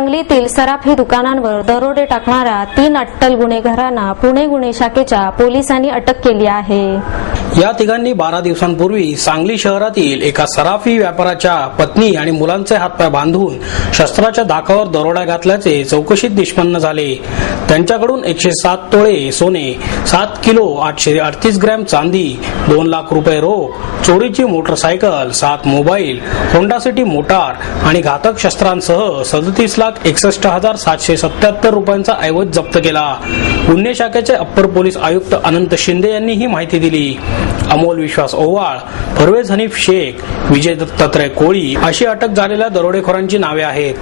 सांगलीतील सराफी दुकानांवर दरोडे टाकणाऱ्या 3 अट्टल गुन्हेगारांना पुणे गुन्हे शाखेच्या पोलिसांनी अटक केली आहे। या तिघांनी 12 दिवसांपूर्वी सांगली शहरातील एका सराफी व्यापाऱ्याच्या पत्नी आणि मुलांचे हातपाय बांधून शस्त्राच्या धाकावर दरोडा घातल्याचे चौकशीत निष्पन्न झाले। त्यांच्याकडून 107 तोळे सोने, 7 किलो 838 ग्रॅम चांदी, 2 लाख रुपये रोख, चोरीची motorcycle, 7 mobile, Honda city motor आणि घातक शस्त्रांसह 37,61,777 रुपयांचा ऐवज जप्त केला। गुन्हे शाखेचे अप्पर पोलीस आयुक्त अनंत शिंदे यांनी ही माहिती दिली। अमोल विश्वास ओवाळ, परवेज हनीफ शेख, विजय दत्तात्रय कोळी अशी अटक झालेल्या दरोडेखोरांची नावे आहेत।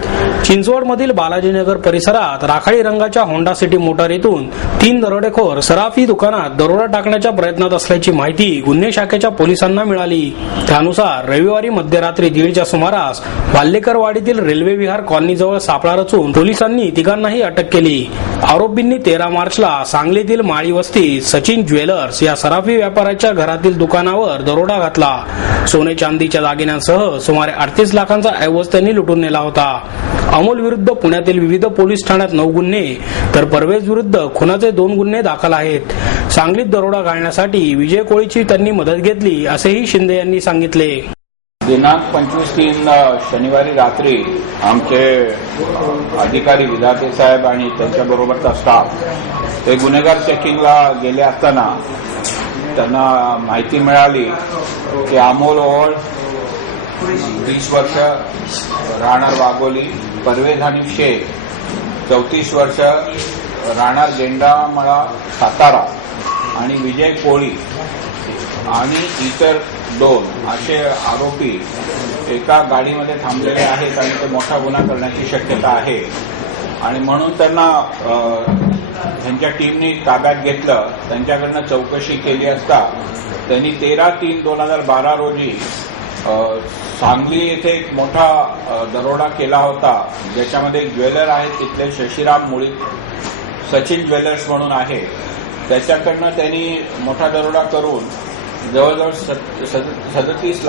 चिंचवडमधील बालाजीनगर परिसरात राखाडी रंगाच्या होंडा सिटी मोटार येथून 3 दरोडेखोर सराफी दुकानात दरोडा टाकण्याच्या प्रयत्नात असल्याची माहिती गुन्हे शाखेच्या पोलिसांना मिळाली। त्यानुसार रविवारी मध्यरात्री 1:30च्या सुमारास वाल्लेकरवाडीतील रेल्वे विहार कॉलनीजवळ सापळा रचून पोलिसांनी तिघांनाही अटक केली। आरोपींनी 13 मार्चला सांगलीतील माळी वस्तीत सचिन ज्वेलर्स या सराफी व्यापाऱ्याच्या घरातील दुकानावर दरोडा घातला। सोने चांदीच्या दागिन्यांसह सुमारे 38 लाखांचा ऐवज त्यांनी लुटून नेला होता। अमोल विरुद्ध पुण्यातील विविध पोलीस ठाण्यात 9 गुन्हे तर परवेज विरुद्ध खुनाचे 2 गुन्हे दाखल आहेत। सांगलीत दरोडा घालण्यासाठी विजय कोळीची त्यांनी मदत घेतली असेही शिंदे यांनी सांगितले। दिनांक 25/3 शनिवारी रात्री आमचे अधिकारी विधाते साहेब आणि त्यांच्याबरोबरचा स्टाफ ते गुन्हेगार चेकिंगला गेले असताना त्यांना माहिती मिळाली की अमोल ओवाळ 20 वर्ष राहणार वाघोली, परवेज हनीफ शेख 34 वर्ष राहणार गेंडामळा सातारा आणि विजय कोळी आणि इतर 2 असे आरोपी एका गाडीमध्ये थांबलेले आहेत आणि ते मोठा गुन्हा करण्याची शक्यता आहे आणि म्हणून त्यांना त्यांच्या टीमने ताब्यात घेतलं। त्यांच्याकडनं चौकशी केली असता त्यांनी 13/3/2012 रोजी सांगली येथे एक मोठा दरोडा केला होता, ज्याच्यामध्ये एक ज्वेलर आहे तिथले शशिराम मुळीक, सचिन ज्वेलर्स म्हणून आहे, त्याच्याकडनं त्यांनी मोठा दरोडा करून जवळजवळ 37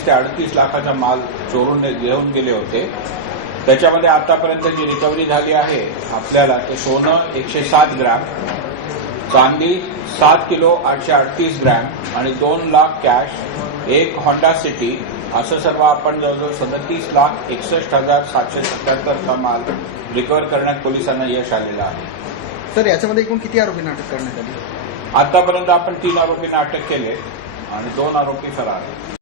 ते 38 लाखाचा माल चोरून घेऊन गेले होते। त्याच्यामध्ये आतापर्यंत जी रिकव्हरी झाली आहे आपल्याला ते सोनं 107 ग्रॅम, चांदी 7 किलो 838 ग्रॅम आणि 2 लाख कॅश, एक होंडा सिटी असं सर्व आपण जवळजवळ 37,61,777 चा माल रिकव्हर करण्यात पोलिसांना यश आलेलं आहे। सर, याच्यामध्ये एकूण किती आरोपींना अटक करण्यात आली? आतापर्यंत आपण 3 आरोपींना अटक केले आणि 2 आरोपी फरार आहेत।